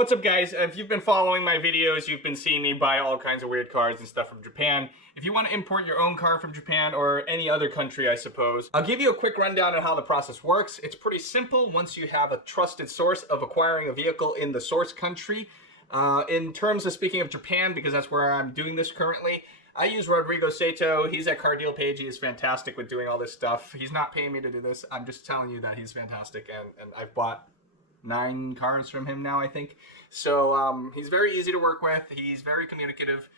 What's up, guys? If you've been following my videos, you've been seeing me buy all kinds of weird cars and stuff from Japan. If you want to import your own car from Japan or any other country, I suppose, I'll give you a quick rundown on how the process works. It's pretty simple once you have a trusted source of acquiring a vehicle in the source country. In terms of speaking of Japan, because that's where I'm doing this currently, I use Rodrigo Sato. He's at Car Deal Page. He is fantastic with doing all this stuff. He's not paying me to do this. I'm just telling you that he's fantastic, and I've bought 9 cars from him now, I think. So he's very easy to work with. He's very communicative.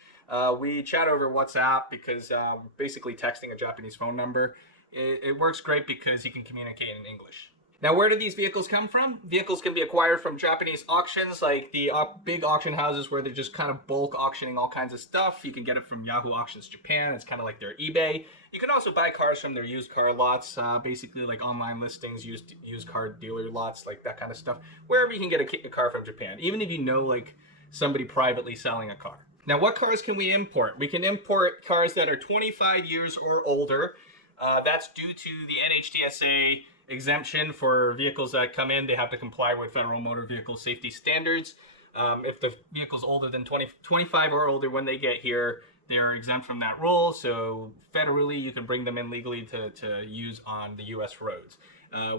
We chat over WhatsApp because basically texting a Japanese phone number. It works great because he can communicate in English. Now, where do these vehicles come from? Vehicles can be acquired from Japanese auctions, like the big auction houses where they're just kind of bulk auctioning all kinds of stuff. You can get it from Yahoo Auctions Japan. It's kind of like their eBay. You can also buy cars from their used car lots, basically like online listings, used car dealer lots, like that kind of stuff. Wherever you can get a car from Japan, even if you know like somebody privately selling a car. Now, what cars can we import? We can import cars that are 25 years or older. That's due to the NHTSA exemption for vehicles that come in. They have to comply with federal motor vehicle safety standards. If the vehicle's older than 25 or older when they get here, they're exempt from that rule. So federally, you can bring them in legally to use on the US roads.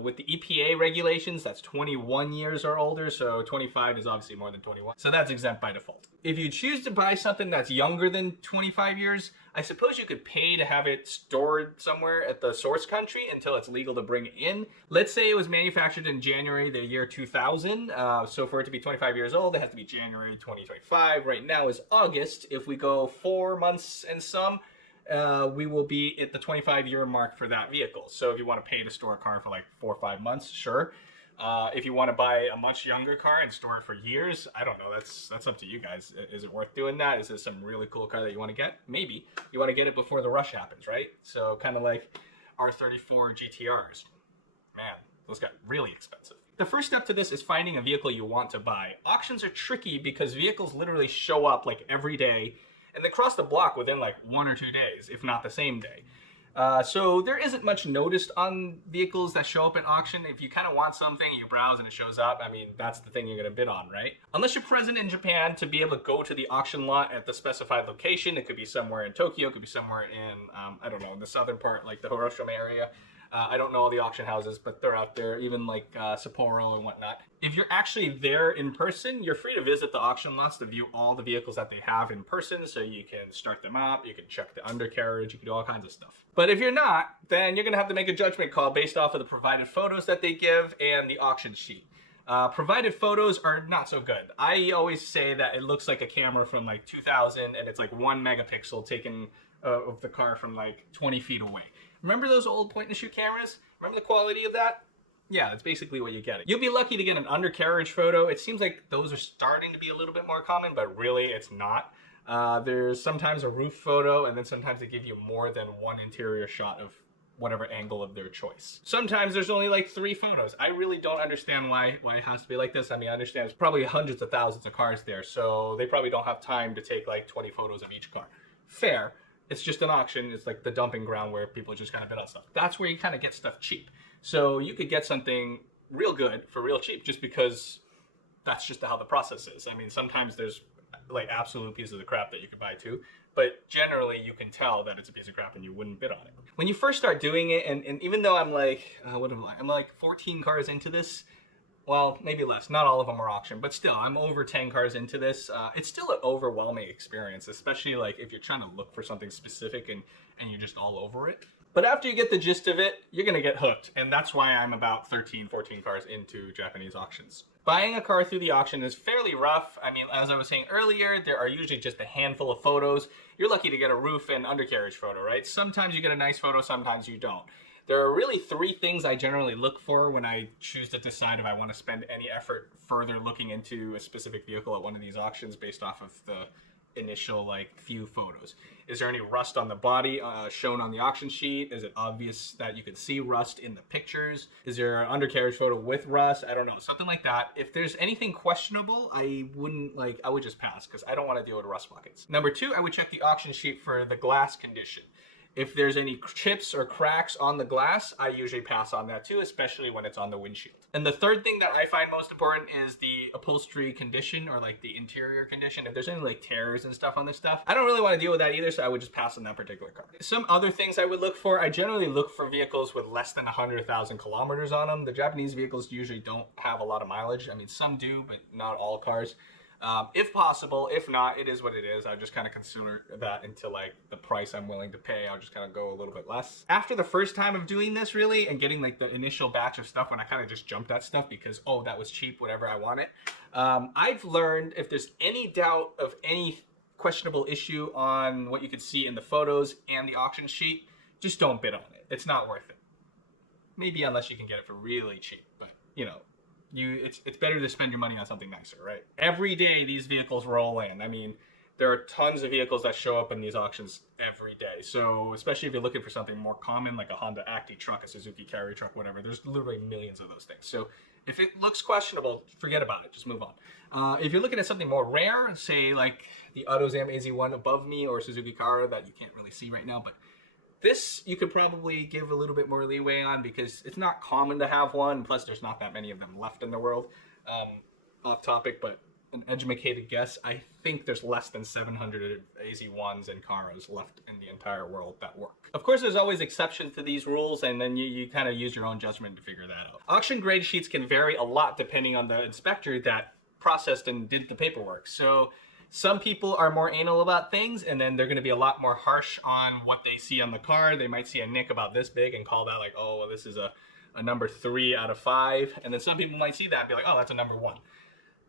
With the EPA regulations, that's 21 years or older, so 25 is obviously more than 21. So that's exempt by default. If you choose to buy something that's younger than 25 years, I suppose you could pay to have it stored somewhere at the source country until it's legal to bring it in. Let's say it was manufactured in January the year 2000, so for it to be 25 years old, it has to be January 2025. Right now is August. If we go 4 months and some, we will be at the 25-year mark for that vehicle. So if you want to pay to store a car for like 4 or 5 months, sure. If you want to buy a much younger car and store it for years, I don't know. That's up to you guys. Is it worth doing that? Is this some really cool car that you want to get? Maybe. You want to get it before the rush happens, right? So kind of like R34 GTRs. Man, those got really expensive. The first step to this is finding a vehicle you want to buy. Auctions are tricky because vehicles literally show up like every day, and they cross the block within like 1 or 2 days, if not the same day. So there isn't much noticed on vehicles that show up at auction. If you kind of want something, you browse and it shows up, I mean, that's the thing you're going to bid on, right? Unless you're present in Japan to be able to go to the auction lot at the specified location. It could be somewhere in Tokyo, it could be somewhere in, I don't know, in the southern part, like the Hiroshima area. I don't know all the auction houses, but they're out there, even like Sapporo and whatnot. If you're actually there in person, you're free to visit the auction lots to view all the vehicles that they have in person, so you can start them up, you can check the undercarriage, you can do all kinds of stuff. But if you're not, then you're gonna have to make a judgment call based off of the provided photos that they give and the auction sheet. Provided photos are not so good. I always say that it looks like a camera from like 2000 and it's like 1 megapixel taken of the car from like 20 feet away. Remember those old point-and-shoot cameras? Remember the quality of that? Yeah, that's basically what you get. You'll be lucky to get an undercarriage photo. It seems like those are starting to be a little bit more common, but really it's not. There's sometimes a roof photo, and then sometimes they give you more than one interior shot of whatever angle of their choice. Sometimes there's only like 3 photos. I really don't understand why it has to be like this. I mean, I understand there's probably hundreds of thousands of cars there, so they probably don't have time to take like 20 photos of each car. Fair. It's just an auction. It's like the dumping ground where people just kind of bid on stuff. That's where you kind of get stuff cheap. So you could get something real good for real cheap just because that's just how the process is. I mean, sometimes there's like absolute pieces of crap that you could buy too, but generally you can tell that it's a piece of crap and you wouldn't bid on it. When you first start doing it, and even though I'm like, I'm like 14 cars into this, well, maybe less. Not all of them are auction, but still, I'm over 10 cars into this. It's still an overwhelming experience, especially like if you're trying to look for something specific and you're just all over it. But after you get the gist of it, you're gonna get hooked. And that's why I'm about 13, 14 cars into Japanese auctions. Buying a car through the auction is fairly rough. I mean, as I was saying earlier, there are usually just a handful of photos. You're lucky to get a roof and undercarriage photo, right? Sometimes you get a nice photo, sometimes you don't. There are really 3 things I generally look for when I choose to decide if I want to spend any effort further looking into a specific vehicle at one of these auctions based off of the initial like few photos. Is there any rust on the body shown on the auction sheet? Is it obvious that you can see rust in the pictures? Is there an undercarriage photo with rust? I don't know, something like that. If there's anything questionable, I would just pass because I don't want to deal with rust buckets. Number 2, I would check the auction sheet for the glass condition. If there's any chips or cracks on the glass, I usually pass on that too, especially when it's on the windshield. And the third thing that I find most important is the upholstery condition, or like the interior condition. If there's any like tears and stuff on this stuff, I don't really want to deal with that either, so I would just pass on that particular car. Some other things I would look for, I generally look for vehicles with less than 100,000 kilometers on them. The Japanese vehicles usually don't have a lot of mileage. I mean, some do, but not all cars. If possible. If not, it is what it is. I just kind of consider that into like the price I'm willing to pay. I'll just kind of go a little bit less. After the first time of doing this really and getting like the initial batch of stuff when I kind of just jumped at stuff because, oh, that was cheap, whatever I wanted. I've learned if there's any doubt of any questionable issue on what you could see in the photos and the auction sheet, just don't bid on it. It's not worth it. Maybe unless you can get it for really cheap, but you know, it's better to spend your money on something nicer, right? Every day these vehicles roll in. I mean, there are tons of vehicles that show up in these auctions every day. So especially if you're looking for something more common, like a Honda Acti truck, a Suzuki Carry truck, whatever, there's literally millions of those things. So if it looks questionable, forget about it, just move on. If you're looking at something more rare, say like the AutoZam AZ1 above me or Suzuki Cara that you can't really see right now, but this you could probably give a little bit more leeway on because it's not common to have one. Plus, there's not that many of them left in the world. Off topic, but an educated guess, I think there's less than 700 AZ1s and Caras left in the entire world that work. Of course, there's always exceptions to these rules, and then you kind of use your own judgment to figure that out. Auction grade sheets can vary a lot depending on the inspector that processed and did the paperwork. So some people are more anal about things, and then they're going to be a lot more harsh on what they see on the car. They might see a nick about this big and call that like, oh, well, this is a number 3 out of 5. And then some people might see that and be like, oh, that's a number 1.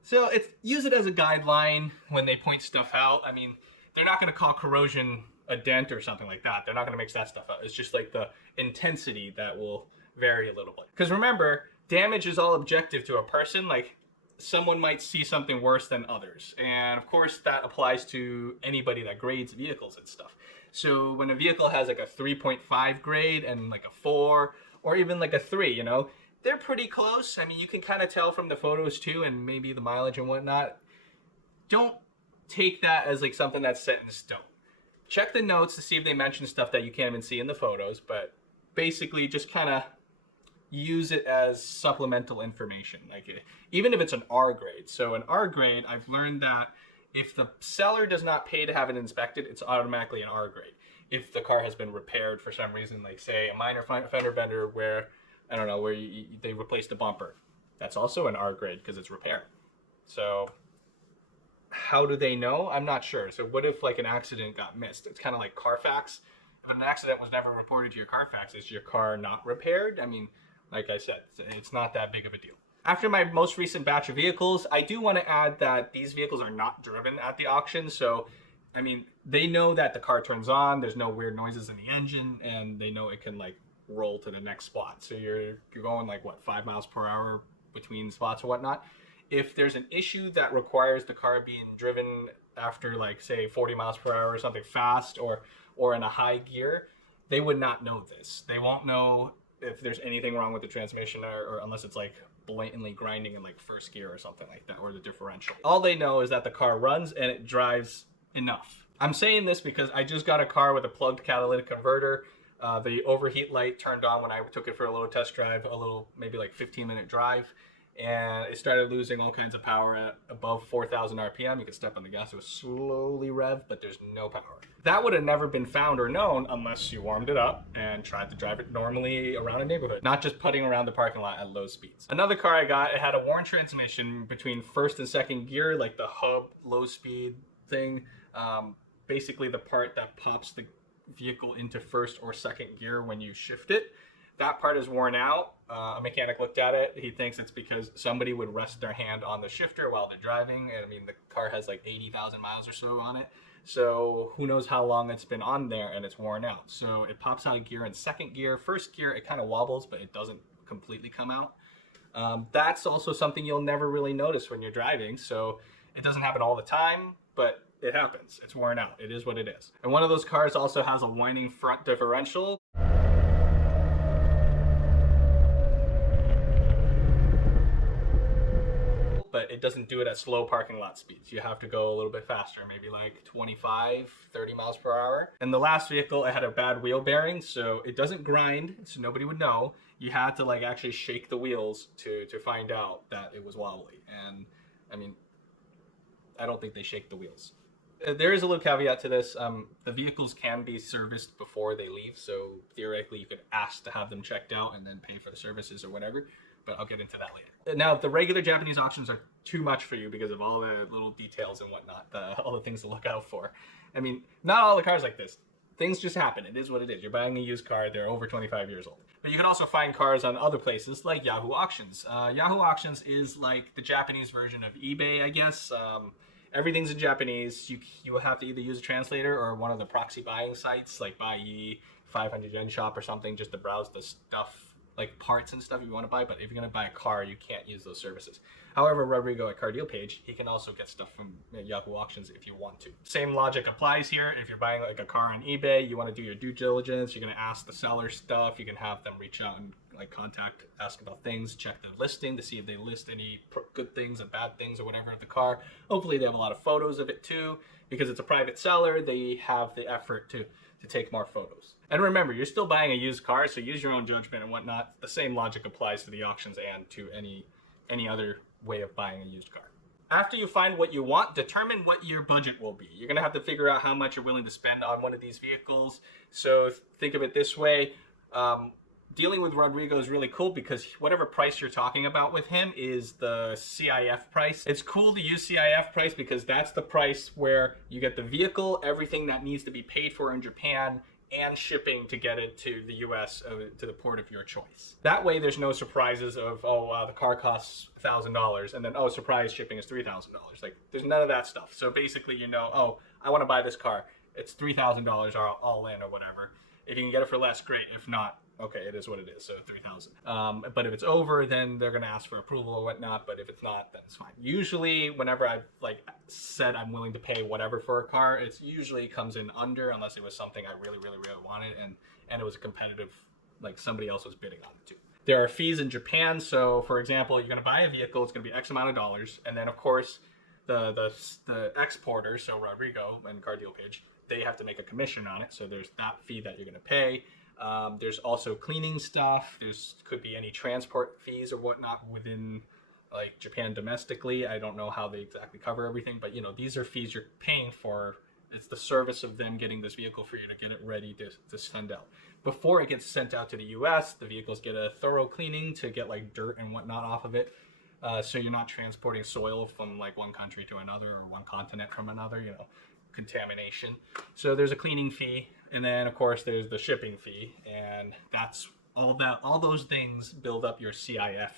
So use it as a guideline when they point stuff out. I mean, they're not going to call corrosion a dent or something like that. They're not going to mix that stuff out. It's just like the intensity that will vary a little bit. Because remember, damage is all objective to a person. Like, someone might see something worse than others. And of course that applies to anybody that grades vehicles and stuff. So when a vehicle has like a 3.5 grade and like a 4 or even like a 3, you know, they're pretty close. I mean, you can kind of tell from the photos too, and maybe the mileage and whatnot. Don't take that as like something that's set in stone. Check the notes to see if they mention stuff that you can't even see in the photos, but basically just kind of use it as supplemental information, like even if it's an R grade. So an R grade, I've learned that if the seller does not pay to have it inspected, it's automatically an R grade. If the car has been repaired for some reason, like say a minor fender bender where, I don't know, where they replaced the bumper, that's also an R grade because it's repaired. So how do they know? I'm not sure. So what if like an accident got missed? It's kind of like Carfax. If an accident was never reported to your Carfax, is your car not repaired? I mean, like I said, it's not that big of a deal. After my most recent batch of vehicles, I do want to add that these vehicles are not driven at the auction. So, I mean, they know that the car turns on, there's no weird noises in the engine, and they know it can like roll to the next spot. So you're going like what, 5 miles per hour between spots or whatnot. If there's an issue that requires the car being driven after like say 40 miles per hour or something fast or in a high gear, they would not know this. They won't know if there's anything wrong with the transmission or unless it's like blatantly grinding in like first gear or something like that, or the differential. All they know is that the car runs and it drives enough. I'm saying this because I just got a car with a plugged catalytic converter. The overheat light turned on when I took it for a little test drive, maybe like 15-minute drive, and it started losing all kinds of power at above 4,000 RPM. You could step on the gas, it was slowly rev, but there's no power. That would have never been found or known unless you warmed it up and tried to drive it normally around a neighborhood, not just putting around the parking lot at low speeds. Another car I got, it had a worn transmission between first and second gear, like the hub low speed thing. Basically the part that pops the vehicle into first or second gear when you shift it. That part is worn out. A mechanic looked at it. He thinks it's because somebody would rest their hand on the shifter while they're driving. And I mean, the car has like 80,000 miles or so on it. So who knows how long it's been on there and it's worn out. So it pops out of gear in second gear. First gear, it kind of wobbles, but it doesn't completely come out. That's also something you'll never really notice when you're driving. So it doesn't happen all the time, but it happens. It's worn out. It is what it is. And one of those cars also has a winding front differential. But it doesn't do it at slow parking lot speeds. You have to go a little bit faster, maybe like 25, 30 miles per hour. And the last vehicle, it had a bad wheel bearing, so it doesn't grind, so nobody would know. You had to like actually shake the wheels to find out that it was wobbly. And I mean, I don't think they shake the wheels. There is a little caveat to this. The vehicles can be serviced before they leave, so theoretically you could ask to have them checked out and then pay for the services or whatever, but I'll get into that later. Now, the regular Japanese auctions are too much for you because of all the little details and whatnot, all the things to look out for. I mean, not all the cars like this. Things just happen. It is what it is. You're buying a used car. They're over 25 years old. But you can also find cars on other places like Yahoo Auctions. Yahoo Auctions is like the Japanese version of eBay, I guess. Everything's in Japanese. You will have to either use a translator or one of the proxy buying sites like Buyee, 500 Yen Shop or something, just to browse the stuff, like parts and stuff if you want to buy. But if you're going to buy a car, you can't use those services. However, Rodrigo at Car Deal Page, he can also get stuff from Yahoo Auctions if you want to. Same logic applies here. If you're buying like a car on eBay, you want to do your due diligence. You're going to ask the seller stuff. You can have them reach out and like contact, ask about things, check the listing to see if they list any good things and bad things or whatever of the car. Hopefully they have a lot of photos of it too, because it's a private seller. They have the effort to take more photos. And remember, you're still buying a used car, so use your own judgment and whatnot. The same logic applies to the auctions and to any other way of buying a used car. After you find what you want, determine what your budget will be. You're gonna have to figure out how much you're willing to spend on one of these vehicles. So think of it this way. Dealing with Rodrigo is really cool because whatever price you're talking about with him is the CIF price. It's cool to use CIF price because that's the price where you get the vehicle, everything that needs to be paid for in Japan, and shipping to get it to the US, to the port of your choice. That way there's no surprises of, oh, the car costs $1,000 and then, oh, surprise, shipping is $3,000. Like, there's none of that stuff. So basically, you know, oh, I want to buy this car. It's $3,000 all in or whatever. If you can get it for less, great. If not, okay, it is what it is, so $3,000. But if it's over, then they're gonna ask for approval or whatnot, but if it's not, then it's fine. Usually, whenever I've like said I'm willing to pay whatever for a car, it usually comes in under, unless it was something I really wanted, and it was a competitive, like somebody else was bidding on it too. There are fees in Japan, so for example, you're gonna buy a vehicle, it's gonna be X amount of dollars, and then of course, the exporter, so Rodrigo and Car Deal Page, they have to make a commission on it, so there's that fee that you're gonna pay. There's also cleaning stuff. Could be any transport fees or whatnot within like Japan domestically. I don't know how they exactly cover everything, but you know, these are fees you're paying for. It's the service of them getting this vehicle for you to get it ready to send out. Before it gets sent out to the US, the vehicles get a thorough cleaning to get like dirt and whatnot off of it. So you're not transporting soil from like one country to another or one continent from another, you know, contamination. So there's a cleaning fee. And then of course there's the shipping fee, and that's all those things build up your CIF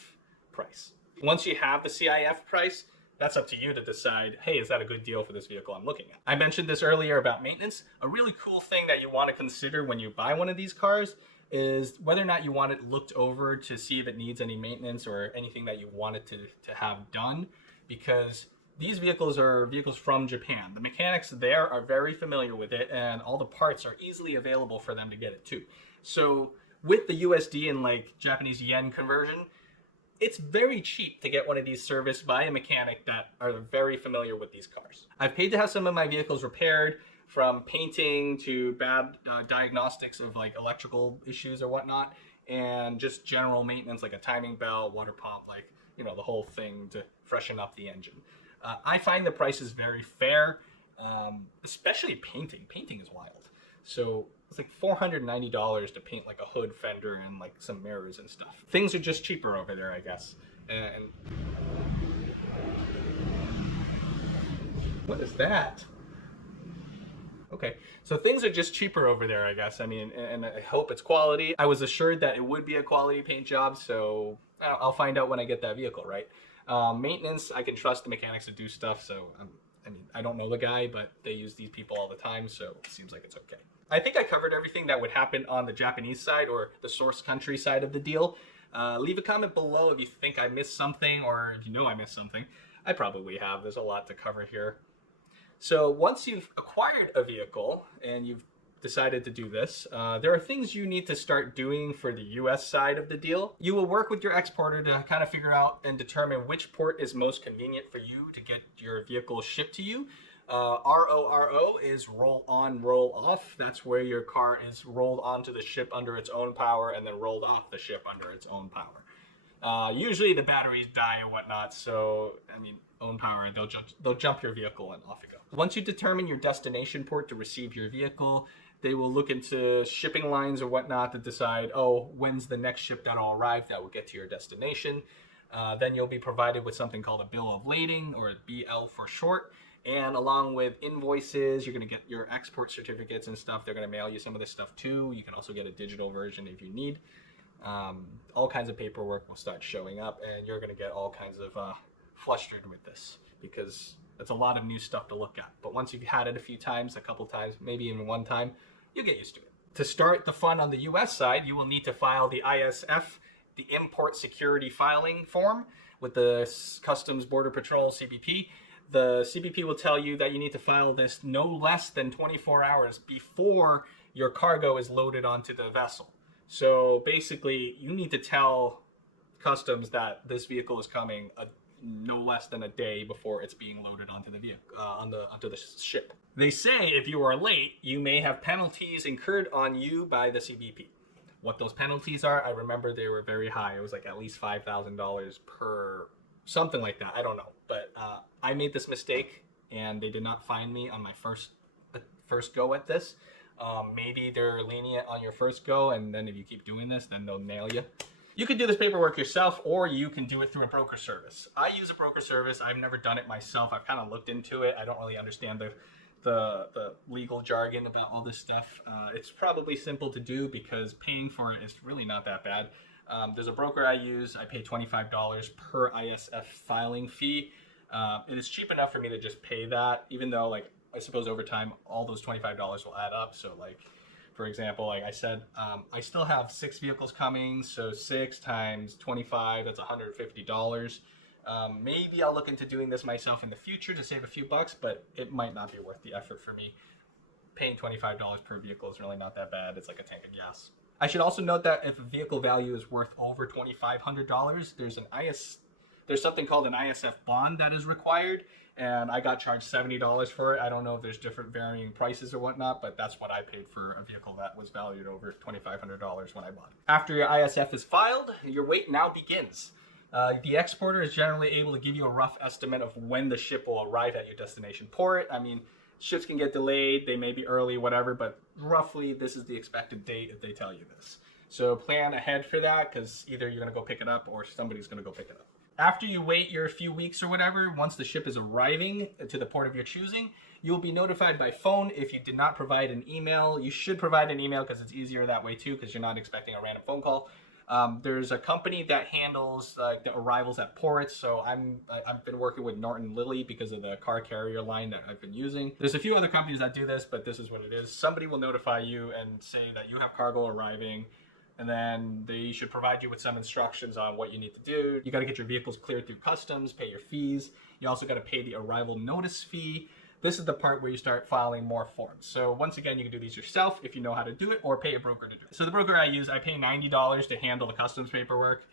price. Once you have the CIF price, that's up to you to decide, hey, is that a good deal for this vehicle I'm looking at? I mentioned this earlier about maintenance. A really cool thing that you want to consider when you buy one of these cars is whether or not you want it looked over to see if it needs any maintenance or anything that you want it to have done, because these vehicles are vehicles from Japan. The mechanics there are very familiar with it, and all the parts are easily available for them to get it too. So with the USD and like Japanese yen conversion, it's very cheap to get one of these serviced by a mechanic that are very familiar with these cars. I've paid to have some of my vehicles repaired, from painting to bad diagnostics of like electrical issues or whatnot, and just general maintenance like a timing belt, water pump, like, you know, the whole thing to freshen up the engine. I find the prices very fair, especially painting. Painting is wild. So it's like $490 to paint like a hood, fender, and like some mirrors and stuff. Things are just cheaper over there, I guess. And what is that? Okay, so things are just cheaper over there, I guess. I mean, and I hope it's quality. I was assured that it would be a quality paint job, so I'll find out when I get that vehicle, right? Maintenance, I can trust the mechanics to do stuff, so I mean, I don't know the guy, but they use these people all the time, so it seems like it's okay. I think I covered everything that would happen on the Japanese side or the source country side of the deal. Leave a comment below if you think I missed something, or if you know I missed something. I probably have. There's a lot to cover here. So once you've acquired a vehicle and you've decided to do this, there are things you need to start doing for the US side of the deal. You will work with your exporter to kind of figure out and determine which port is most convenient for you to get your vehicle shipped to you. RORO is roll on, roll off. That's where your car is rolled onto the ship under its own power and then rolled off the ship under its own power. Usually the batteries die and whatnot, so I mean, own power, they'll jump your vehicle and off you go. Once you determine your destination port to receive your vehicle, they will look into shipping lines or whatnot to decide, oh, when's the next ship that'll arrive that will get to your destination. Then you'll be provided with something called a bill of lading, or BL for short. And along with invoices, you're going to get your export certificates and stuff. They're going to mail you some of this stuff too. You can also get a digital version if you need. All kinds of paperwork will start showing up, and you're going to get all kinds of flustered with this because it's a lot of new stuff to look at. But once you've had it a few times, a couple times, maybe even one time, you'll get used to it. To start the fun on the US side, you will need to file the ISF, the Import Security Filing Form, with the Customs Border Patrol, CBP. The CBP will tell you that you need to file this no less than 24 hours before your cargo is loaded onto the vessel. So basically, you need to tell Customs that this vehicle is coming no less than a day before it's being loaded onto the vehicle, onto the ship. They say if you are late, you may have penalties incurred on you by the CBP. What those penalties are, I remember they were very high. It was like at least $5,000 per, something like that. I don't know, but I made this mistake, and they did not fine me on my first go at this. Maybe they're lenient on your first go, and then if you keep doing this, then they'll nail you. You can do this paperwork yourself, or you can do it through a broker service. I use a broker service. I've never done it myself. I've kind of looked into it. I don't really understand the legal jargon about all this stuff. It's probably simple to do because paying for it is really not that bad. There's a broker I use. I pay $25 per ISF filing fee. It is cheap enough for me to just pay that, even though, like, I suppose over time, all those $25 will add up. So, like, for example, like I said, I still have 6 vehicles coming. So 6 times 25, that's $150. Maybe I'll look into doing this myself in the future to save a few bucks, but it might not be worth the effort for me. Paying $25 per vehicle is really not that bad. It's like a tank of gas. I should also note that if a vehicle value is worth over $2,500, there's something called an ISF bond that is required, and I got charged $70 for it. I don't know if there's different varying prices or whatnot, but that's what I paid for a vehicle that was valued over $2,500 when I bought it. After your ISF is filed, your wait now begins. The exporter is generally able to give you a rough estimate of when the ship will arrive at your destination port. I mean, ships can get delayed, they may be early, whatever, but roughly this is the expected date if they tell you this. So plan ahead for that, because either you're going to go pick it up or somebody's going to go pick it up. After you wait your few weeks or whatever, once the ship is arriving to the port of your choosing, you'll be notified by phone if you did not provide an email. You should provide an email because it's easier that way too, because you're not expecting a random phone call. There's a company that handles the arrivals at ports, so I've been working with Norton Lilly because of the car carrier line that I've been using. There's a few other companies that do this, but this is what it is. Somebody will notify you and say that you have cargo arriving, and then they should provide you with some instructions on what you need to do. You got to get your vehicles cleared through customs, pay your fees. You also got to pay the arrival notice fee. This is the part where you start filing more forms. So once again, you can do these yourself if you know how to do it, or pay a broker to do it. So the broker I use, I pay $90 to handle the customs paperwork.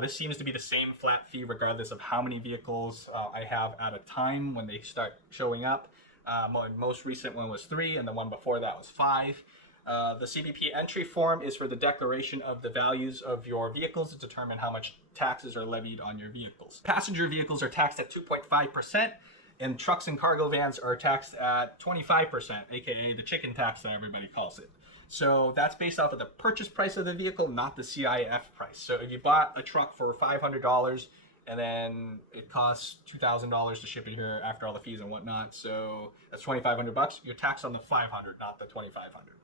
This seems to be the same flat fee regardless of how many vehicles I have at a time when they start showing up. My most recent one was 3, and the one before that was 5. The CBP entry form is for the declaration of the values of your vehicles to determine how much taxes are levied on your vehicles. Passenger vehicles are taxed at 2.5%. And trucks and cargo vans are taxed at 25%, aka the chicken tax that everybody calls it. So that's based off of the purchase price of the vehicle, not the CIF price. So if you bought a truck for $500 and then it costs $2,000 to ship it here after all the fees and whatnot, so that's $2,500. You're taxed on the $500, not the $2,500.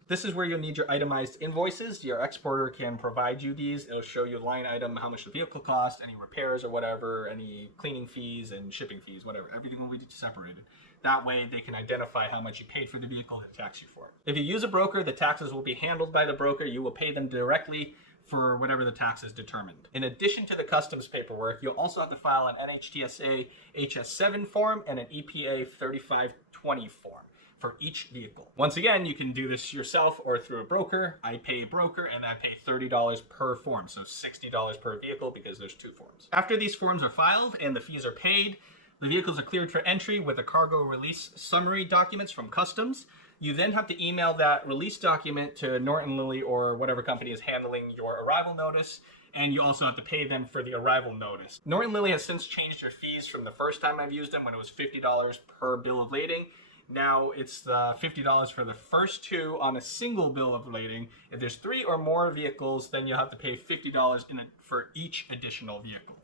This is where you'll need your itemized invoices. Your exporter can provide you these. It'll show you line item, how much the vehicle cost, any repairs or whatever, any cleaning fees and shipping fees, whatever. Everything will be separated. That way they can identify how much you paid for the vehicle and tax you for it. If you use a broker, the taxes will be handled by the broker. You will pay them directly for whatever the tax is determined. In addition to the customs paperwork, you'll also have to file an NHTSA HS7 form and an EPA 3520 form. for each vehicle. Once again, you can do this yourself or through a broker. I pay a broker and I pay $30 per form, so $60 per vehicle because there's 2 forms. After these forms are filed and the fees are paid, the vehicles are cleared for entry with a cargo release summary documents from customs. You then have to email that release document to Norton Lilly or whatever company is handling your arrival notice, and you also have to pay them for the arrival notice. Norton Lilly has since changed their fees from the first time I've used them when it was $50 per bill of lading. Now it's $50 for the first 2 on a single bill of lading. If there's 3 or more vehicles, then you'll have to pay $50 for each additional vehicle.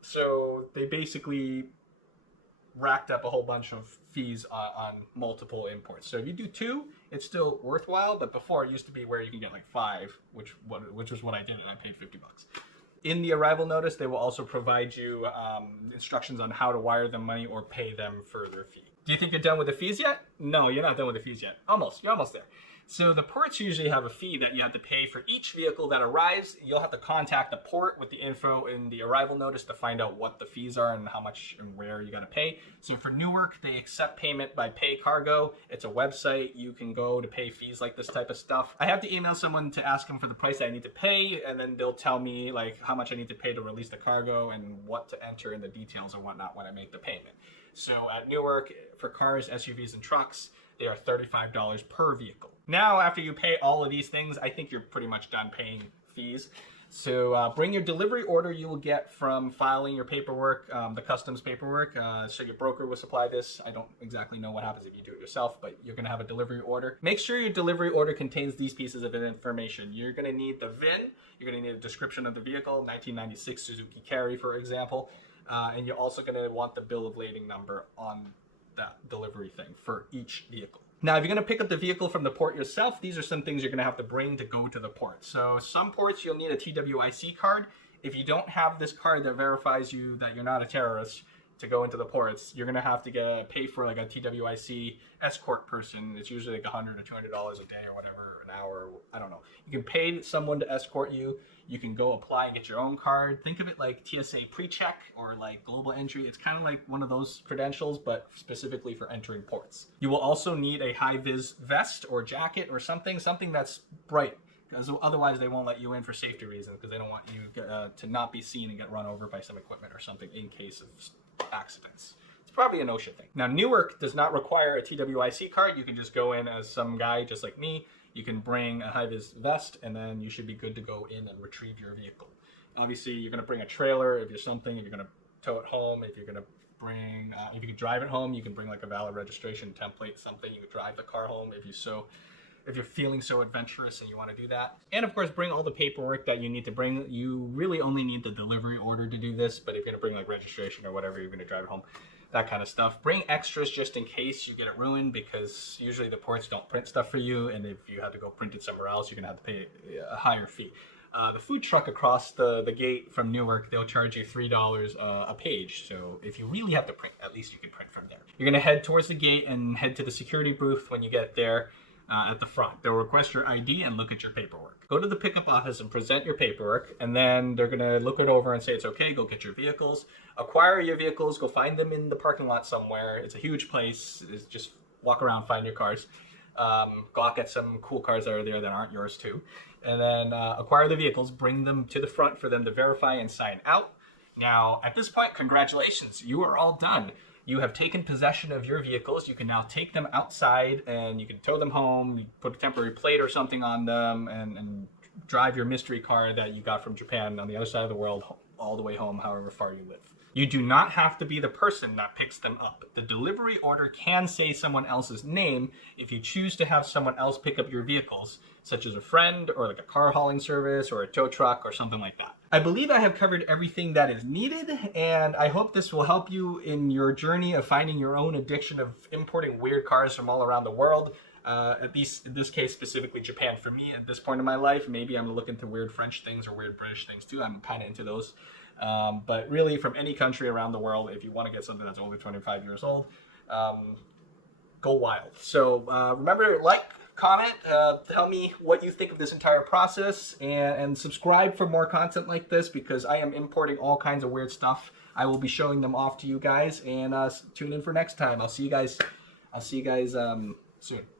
So they basically racked up a whole bunch of fees on multiple imports. So if you do 2, it's still worthwhile, but before it used to be where you can get like 5, which was what I did, and I paid $50. In the arrival notice, they will also provide you instructions on how to wire them money or pay them for their fee. Do you think you're done with the fees yet? No, you're not done with the fees yet. Almost, you're almost there. So the ports usually have a fee that you have to pay for each vehicle that arrives. You'll have to contact the port with the info in the arrival notice to find out what the fees are and how much and where you got to pay. So for Newark, they accept payment by Pay Cargo. It's a website. You can go to pay fees like this type of stuff. I have to email someone to ask them for the price that I need to pay, and then they'll tell me like how much I need to pay to release the cargo and what to enter in the details and whatnot when I make the payment. So at Newark, for cars, SUVs, and trucks, they are $35 per vehicle. Now, after you pay all of these things, I think you're pretty much done paying fees. So bring your delivery order you will get from filing your paperwork, the customs paperwork. So your broker will supply this. I don't exactly know what happens if you do it yourself, but you're gonna have a delivery order. Make sure your delivery order contains these pieces of information. You're gonna need the VIN, you're gonna need a description of the vehicle, 1996 Suzuki Carry, for example. And you're also gonna want the bill of lading number on that delivery thing for each vehicle. Now, if you're going to pick up the vehicle from the port yourself, these are some things you're going to have to bring to go to the port. So some ports you'll need a TWIC card. If you don't have this card that verifies you that you're not a terrorist to go into the ports, you're going to have to pay for like a TWIC escort person. It's usually like $100 or $200 a day or whatever, an hour, I don't know. You can pay someone to escort you. You can go apply and get your own card. Think of it like TSA pre-check or like global entry. It's kind of like one of those credentials, but specifically for entering ports. You will also need a high-vis vest or jacket or something that's bright, because otherwise they won't let you in for safety reasons, because they don't want you to not be seen and get run over by some equipment or something in case of accidents. It's probably an OSHA thing. Now, Newark does not require a TWIC card. You can just go in as some guy just like me. You can bring a high-vis vest, and then you should be good to go in and retrieve your vehicle. Obviously, you're going to bring a trailer if you're something. If you're going to tow it home, if you're going to bring, if you can drive it home, you can bring like a valid registration template, something. You could drive the car home if you're feeling so adventurous and you want to do that. And of course, bring all the paperwork that you need to bring. You really only need the delivery order to do this, but if you're going to bring like registration or whatever, you're going to drive it home, that kind of stuff. Bring extras just in case you get it ruined, because usually the ports don't print stuff for you, and if you have to go print it somewhere else, you're gonna have to pay a higher fee. The food truck across the gate from Newark, they'll charge you $3 a page. So if you really have to print, at least you can print from there. You're gonna head towards the gate and head to the security booth when you get there. At the front, they'll request your ID and look at your paperwork. Go to the pickup office and present your paperwork, and then they're gonna look it over and say it's okay, go get your vehicles. Acquire your vehicles, go find them in the parking lot somewhere. It's a huge place. It's just walk around, find your cars. Go get some cool cars that are there that aren't yours too. And then acquire the vehicles, bring them to the front for them to verify and sign out. Now, at this point, congratulations, you are all done. You have taken possession of your vehicles. You can now take them outside and you can tow them home, you put a temporary plate or something on them, and drive your mystery car that you got from Japan on the other side of the world all the way home, however far you live. You do not have to be the person that picks them up. The delivery order can say someone else's name if you choose to have someone else pick up your vehicles, such as a friend or like a car hauling service or a tow truck or something like that. I believe I have covered everything that is needed, and I hope this will help you in your journey of finding your own addiction of importing weird cars from all around the world. At least in this case, specifically Japan. For me, at this point in my life, maybe I'm looking to weird French things or weird British things too. I'm kind of into those. But really, from any country around the world, if you want to get something that's over 25 years old, go wild. So remember, like, comment, tell me what you think of this entire process, and subscribe for more content like this, because I am importing all kinds of weird stuff. I will be showing them off to you guys, and tune in for next time. I'll see you guys soon.